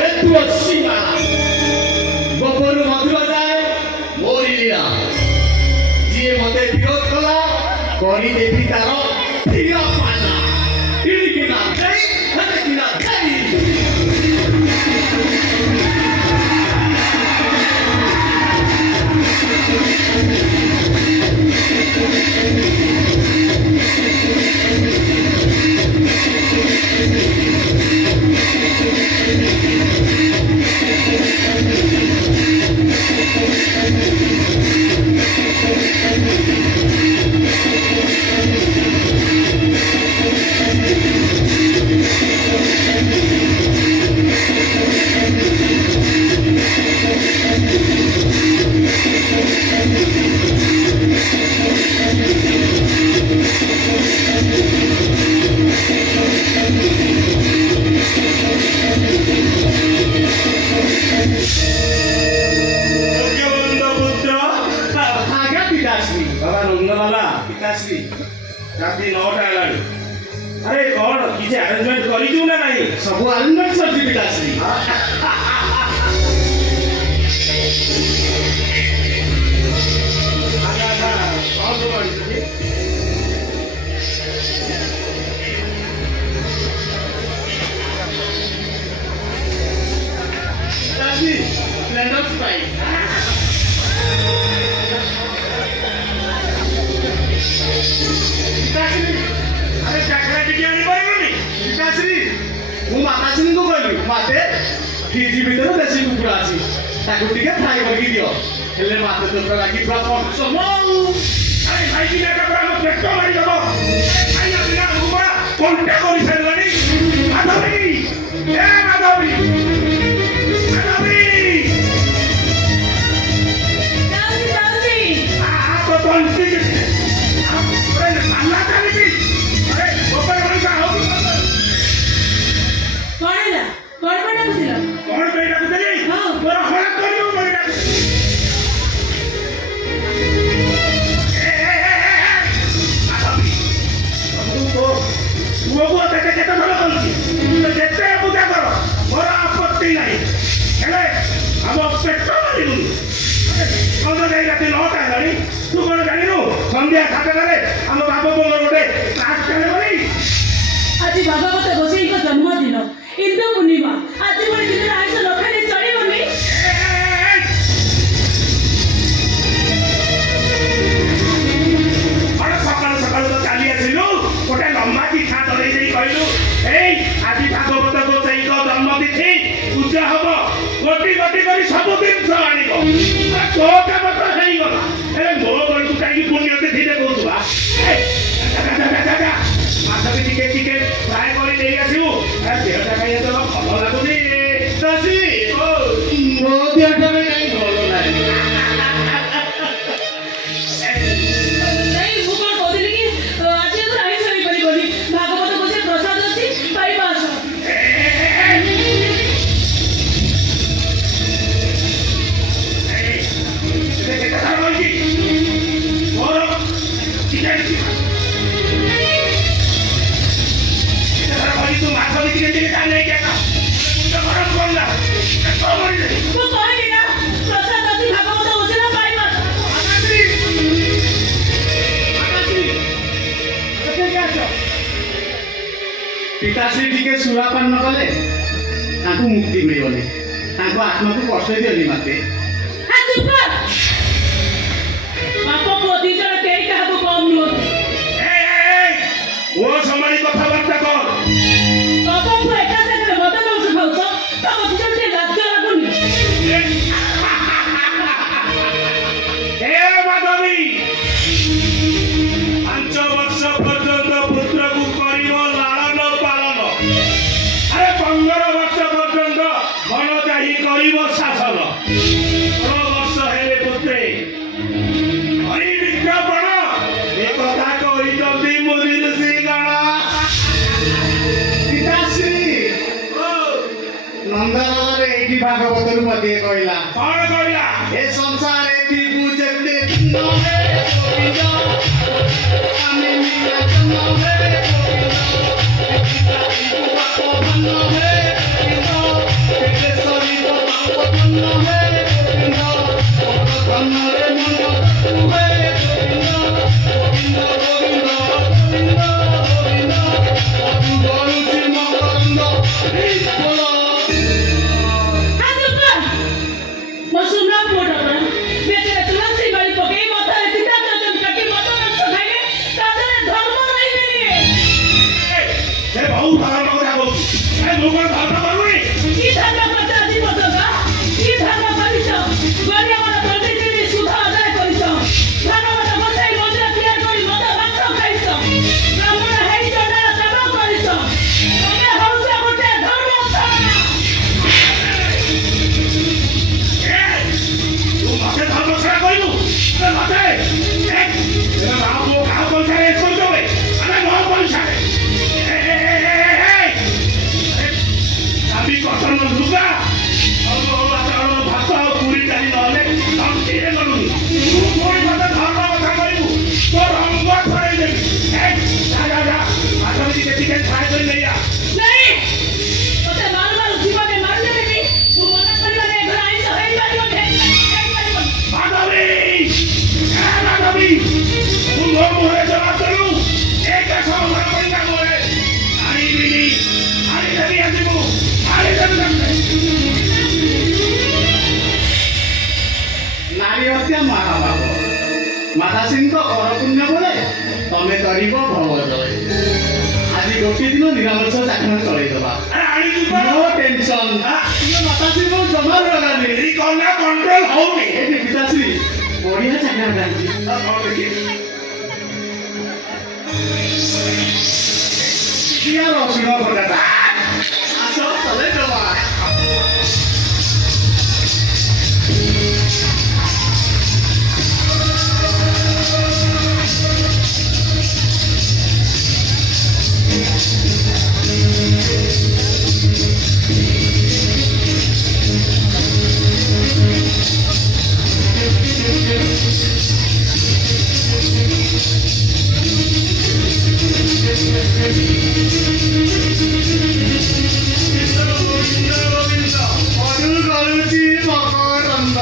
করে তুলসী মালা গোপন মধুর যায় মরিয়া যিয়ে মতে বিরোধ কলা করি দেবী তার প্রিয় পালা কি না দেই কি না দেই राति 9टा हेलानी अरे कौन किसी अरेंजमेंट करी ना नहीं सब अरेंजमेंट सर पिताश्री अरे चाकरा टिकियानी पाइबनी पिताश्री ମୁଁ ମାତାଶ୍ରୀଙ୍କୁ କହିଲି ମାତେ ଫ୍ରିଜ ଭିତରେ ଦେଶୀ କୁକୁଡ଼ା ଅଛି ତାକୁ ଟିକେ ଫ୍ରାଏ କରିକି ଦିଅ ହେଲେ ମାତେ ତ ଲାଗି ପୁରା ପଞ୍ଚମ अरे भाई की ना का हम पेट मारी दबो भाई अपना कुकुड़ा कोंटा कोरी सरलानी माधवी ए माधवी माधवी जल्दी तो तंती अरे साला चली भी अरे ऊपर वाली का हो कौन बड़ा कुदिला कौन बेटा कुदली हां तोरा हला करियो बेटा माधवी तू वो देखे केते भलो करछि तो जेते पूजा करो मोर आपत्ति नाही हेले हम पेट मारी कौन जाई राति 9टा हेलानी तू कौन जानिनु संध्या 7टारे हम बाबा बोंगर गोटे क्लास करे बोली आज भागवत गोसाई को जन्मदिन इंदु पूर्णिमा आज मोर दिन आइस लखाने चढ़ीबनी अरे सकाल सकाल तो चली आसिलु गोटे लम्बा चिठा धरई देई कहलु ए आज भागवत गोसाई को जन्मतिथि पूजा हबो गोटी गोटी करी सब दिन आनिबो तो काम तो हेई गला ए मो बड़ तू काई पुण्य तिथि दे कहतुबा ए माथापि टिके फ्राए करी देई आसिबु ए देहटा खाइ तो भलो लागुनी दासी ओ ମୋ ଦେହଟା ବି କାଇଁ ଭଲ ନାହିଁ नहीं मु कोन कहदिली कि आज तो आइस होई परिबनी भागवत गोसाई प्रसाद अछि पाइबा आस तू कहली ना प्रसाद अछि भागवत गोसाई पाइबा ପିତାଶ୍ରୀ ଟିକେ ସୁରାପାନ ନ କଲେ ତାଙ୍କୁ ମୁକ୍ତି ମିଳିବନି ତାଙ୍କ ଆତ୍ମାକୁ କଷ୍ଟ ଦିଅନି ମାତେ हां चुप कर बापा को दी जण केई काहको कम नुह वो समानी कथाबार्ता कर बापा को एका साथे मत मांस खाउछ त मत जण के लाज लागुनी हे माधवी 5 वर्ष पर्यंत पुत्र को करियो लालन पालन अरे 15 वर्ष पर्यंत मन चाही करियो शासन 16 वर्ष हेले पुत्रे हरि विज्ञापन ए कथा कहि जल्दी मुनि ऋषि गण ପିତାଶ୍ରୀ ନନ୍ଦନରେ ଏଇଠି ଭାଗବତରୁ ମଧ୍ୟ କହିଲା कौन कहिला ଏ ସଂସାରେ ଥିବୁ ଯେତେ ଦିନ ହେ ଗୋବିନ୍ଦ ଆମେ ନିରଞ୍ଜନ ହେ ଗୋବିନ୍ଦ ପିତା ଥିବୁ ବାପ ଧନ ହେ ଗୋବିନ୍ଦ କେତେ କରିବ ଭବଜୟ। ଆଜି ଗୋଟିଏ ଦିନ ନିରାମିଷ ଚାଖଣା ଚଳେଇଦବା। ଆରେ ଆଣିଛୁ ତ ନୋ ଟେନସନ୍। ମାତାଶ୍ରୀ ମୁଁ ଜମାରୁ ଲଗାନି। ଏଇ କନ୍ୟା କଣ୍ଟ୍ରୋଲ ହଉନି ଏଠି ପିତାଶ୍ରୀ ବଢିଆ ଚାଖଣା ଜାଣିଛି। କିଆ ରସୁଣ ଫଟା ଆସ ଚଲେଇଦବା। ମଧୁ ଗଳୁଛି ମକରନ୍ଦ।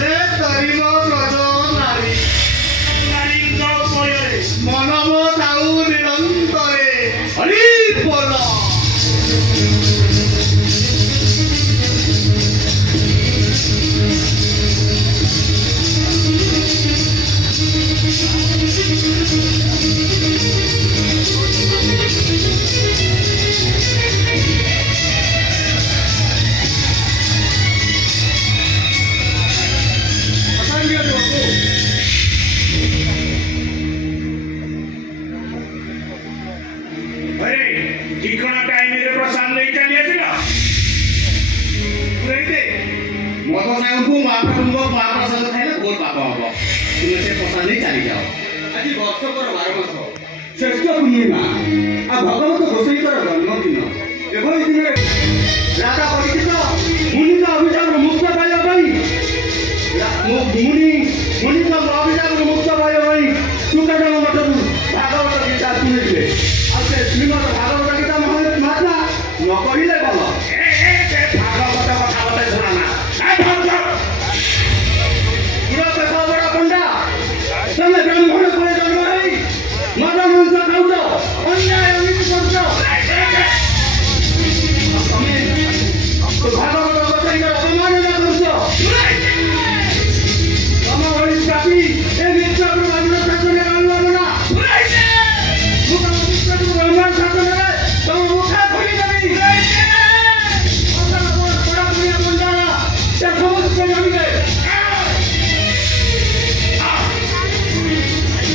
ରେ ତରିବ ବ୍ରଜ ନାରୀ। ମନମ ତାଉ ନିରନ୍ତରେ। ହରି ବୋଲ। ଠିକଣା ଟାଇମରେ ପ୍ରସାଦ ନେଇ ଚାଲି ଆସିଲ ମଦ ସାଙ୍ଗକୁ ମହାପ୍ରଭୁଙ୍କ ମହାପ୍ରସାଦ ଖାଇଲେ ବହୁତ ପାପ ହବ। ତୁମେ ସେ ପ୍ରସାଦ ନେଇ ଚାଲିଯାଅ। ଆଜି ବର୍ଷକର 12 ମାସ ଶ୍ରେଷ୍ଠ ପୂର୍ଣ୍ଣିମା ଆଉ ଭଗବତ ଗୋସାଇଙ୍କର ଜନ୍ମଦିନ। ଏଭଳି ଦିନରେ ରାଜା ପରିଚିତ ମୁନିଙ୍କ ଅଭିଶାପରୁ ମୁକ୍ତ ପାଇବା ପାଇଁ ମୁନିଙ୍କ ଅଭିଶାପରୁ ମୁକ୍ତ ପାଇବା ପାଇଁ ସୁଖଦେବ ମଠରୁ ଭାଗବତ ଗୀତା ଶୁଣିଥିଲେ। ଆଉ ସେ ଶ୍ରୀମଦ ଭାଗବତ ଗୀତା ମହାତ୍ମା ନ କହିଲେ ଭଲ। ଭାଗବତ କଥା ମତେ ଶୁଣାନା ତମେ ବ୍ରାହ୍ମଣ କୁଳେ ଜନ୍ମ ହେଇ ମଦ ମାଂସ ଖାଉଛ, ଅନ୍ୟାୟ ଏମିତି କରୁଛ। ତମେ ଭାଗବତ ଗୋସାଇଙ୍କର ଅପମାନନା କରୁଛ। ତମ ଭଳି ପାପୀ ଏ ମିଥ୍ୟାକୁ ବ୍ରାହ୍ମଣ ଶାସନରେ ଆଣିବ ନା। ମୁଁ ତମ ମିଥ୍ୟାକୁ ବ୍ରାହ୍ମଣ ଶାସନରେ ତମ ମୁଖା ଖୋଲିଦେବି। ପଡ଼ାପଡ଼ିଆ ମଣ୍ଡଳ ସେ ସମସ୍ତେ ଜାଣିବେ।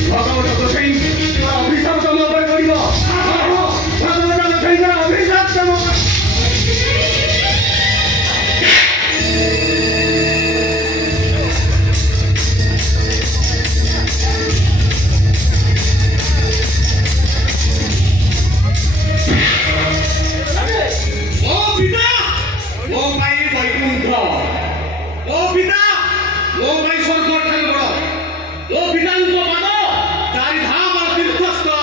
ଭଗବତ ଗୋସାଇ ଅଭିଶାପ ତମ ଉପରେ ପଡ଼ିବ। ଭଗବତ ଗୋସାଇଙ୍କର ଅଭିଶାପ ତମ ମୋ ପିତା ମୋ ପାଇଁ ବୈକୁଣ୍ଠ, ମୋ ପିତା ମୋ ପାଇଁ ସ୍ୱର୍ଗ ଠାରୁ ବଡ଼। ମୋ ପିତାଙ୍କ ପାଦ ଚାରିଧାମ ତୀର୍ଥସ୍ଥଳ।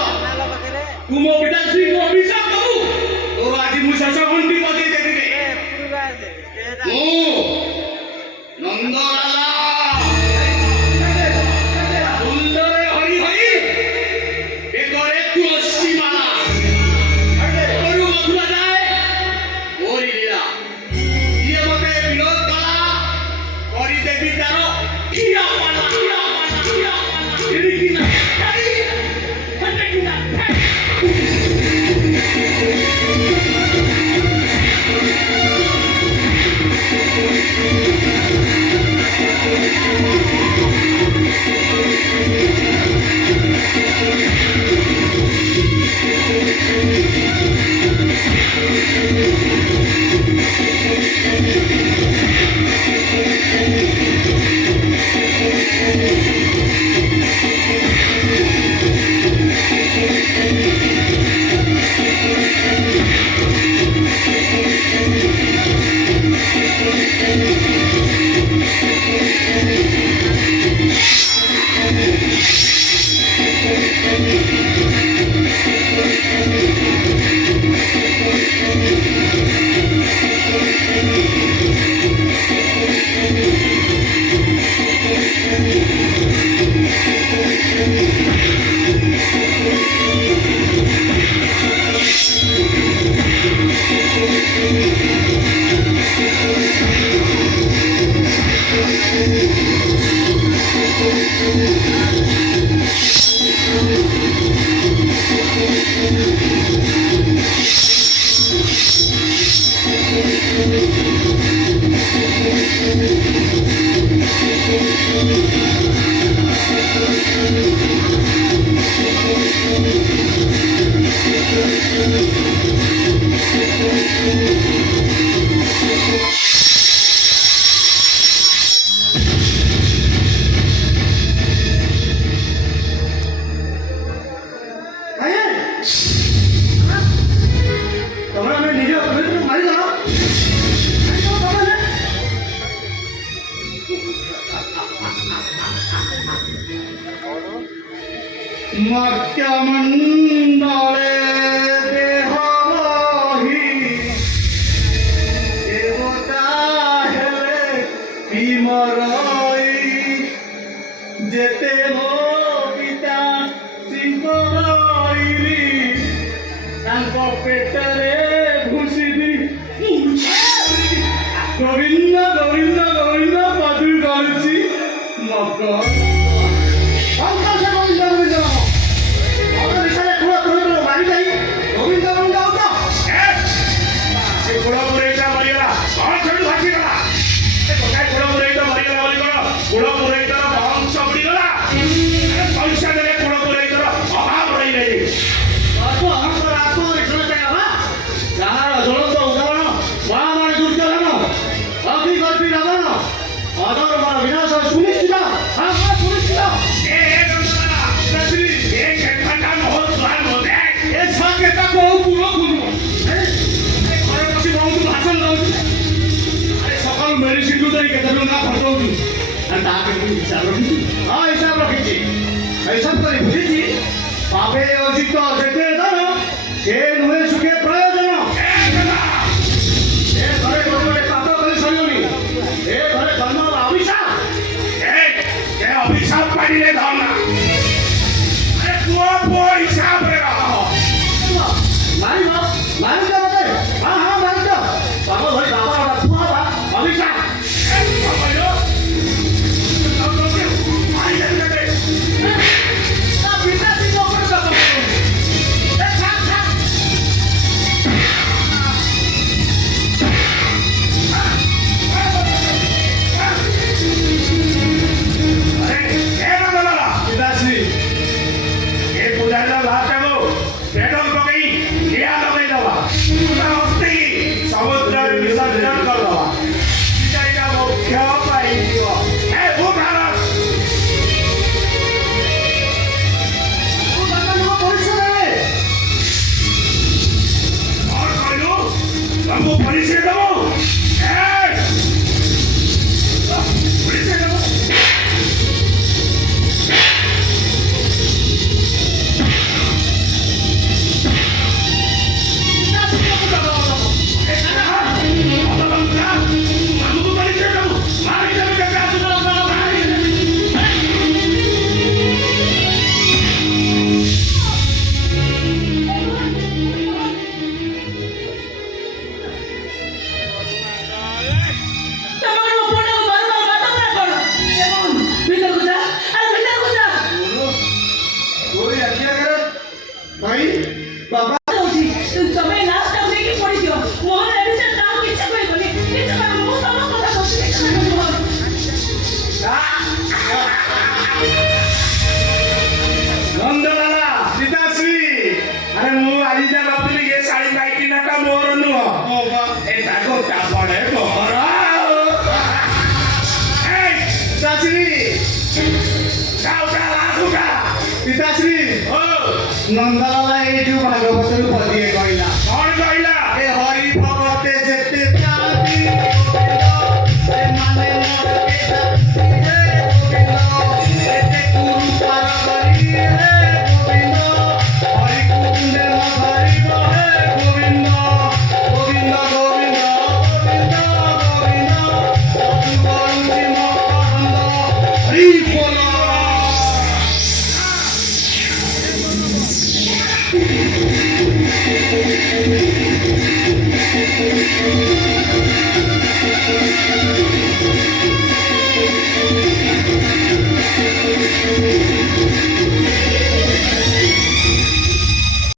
ତୁ ମୋ ପିତାଶ୍ରୀଙ୍କୁ ଅଭିଶାପ ଦବୁ, ତୋର ଆଜି ମୁଁ ଶେଷ ଘଣ୍ଟି ବଜେଇ ଦେବି। ମୁଁ ନନ୍ଦଲାଲା ସୁନ୍ଦର ହରି ହରି ବେକରେ ତୁଳସୀ ମାଳା। ମଧୁରୁ ମଧୁର ଯାଏ ମୋରି ଲୀଳା। ଯିଏ ମତେ ବିରୋଧ କଲା କରିଦେବି ତାର କ୍ଷୀରପାଲା। ତମେ ଆମେ ନିଜ ମାରିଦେଲ মর্ত্যমণ্ডলে দেহ রহি দেবতা হেলে বিমরই যেতে ମୋ ପିତା ଶିବ ରହିଲି ତାଙ୍କ ପେଟରେ ଭୁଷିବି ଗୋବିନ୍ଦ ଗୋବିନ୍ଦ ଗୋବିନ୍ଦ ପଦୁ କରୁଛି ମକ ଯାହାର ଜ୍ୱଳନ୍ତ ଉଦାହରଣ ମହାମାରୀ ଦୁର୍ଯୋଧନ ଅଗ୍ନିଗର୍ଭୀ ରାବଣ ଅଧର୍ମର ବିନାଶ ସୁନିଶ୍ଚିତ ସୁନିଶ୍ଚିତ ଏ ଛାକେ ତାକୁ ଆଉ ପୁଅ କୁରୁ ଘରେ ବସି ବହୁତ ଭାଷଣ ଦଉଛି ଆରେ ସକାଳୁ ମେଡିସିନକୁ ଦେଇ କେତେ ଟଙ୍କା ଖର୍ଚ୍ଚ ହଉଛି ଆଉ ତା କେମିତି ହିସାବ ରଖିଛି ହଁ ହିସାବ ରଖିଛି ହିସାବ କରି ବୁଝିଛି ପାପେ ଅଜିତ ଯେତେ ଧନ ସେ ନୁହେଁ ସୁଖେ ପ୍ରୟୋଜନ ଏ ଘରେ ଗୋଟେ ପାପ କରି ସରିବନି ଏ ଘରେ ଜନ୍ମ ଅଭିଶାପ ଅଭିଶାପ ପାଇଲେ ଧର୍ମା ପୁଅ ପୁଅ ହିସାବରେ ରହ ମାରିବ ମାରିଛ ମତେ ହଁ ହଁ ମାରିଛ ତମ ଧରି ବାବା ପୁଅ ହବା ଅଭିଶାପ ତା ପିତା ଶିବ ଉପରେ ଦଖଲ କରୁଛି ଏ ଛାକ ଛାକ ପିତାଶ୍ରୀ ସମୁଦ୍ରରେ ବିସର୍ଜନ କରିଦେବା ସେଇଟା ମୁଖ୍ୟ ପାଇଯିବ ପରିଚୟ ଦେବୁ ପରିଚୟ ଦେବୁ ଭାଇ ବାବା ତମେ ଲାଷ୍ଟ ଟାଇମ୍ ନେଇକି ପଡ଼ିଯିବ ମୋହନ ଏ ବିଷୟରେ କାହାକୁ କିଛି କହିବନି କିଛି କହିବନି ମୁଁ ତମ କଥା କହୁଛି ନନ୍ଦଲାଲା ପିତାଶ୍ରୀ ଆରେ ମୁଁ ଆଜି ଯା ଭାବୁଥିଲି ଏ ଶାଢ଼ୀ ପାଇକି ନାଟା ମୋର ନୁହଁ ଏ ତାକୁ ତାପଡ଼େ ମୋର ପିତାଶ୍ରୀ ପିତାଶ୍ରୀ ନନ୍ଦଲାଲା ଏଇ ଯୋଉ ଭାଗବତରୁ ପଦିଏ କହିଲା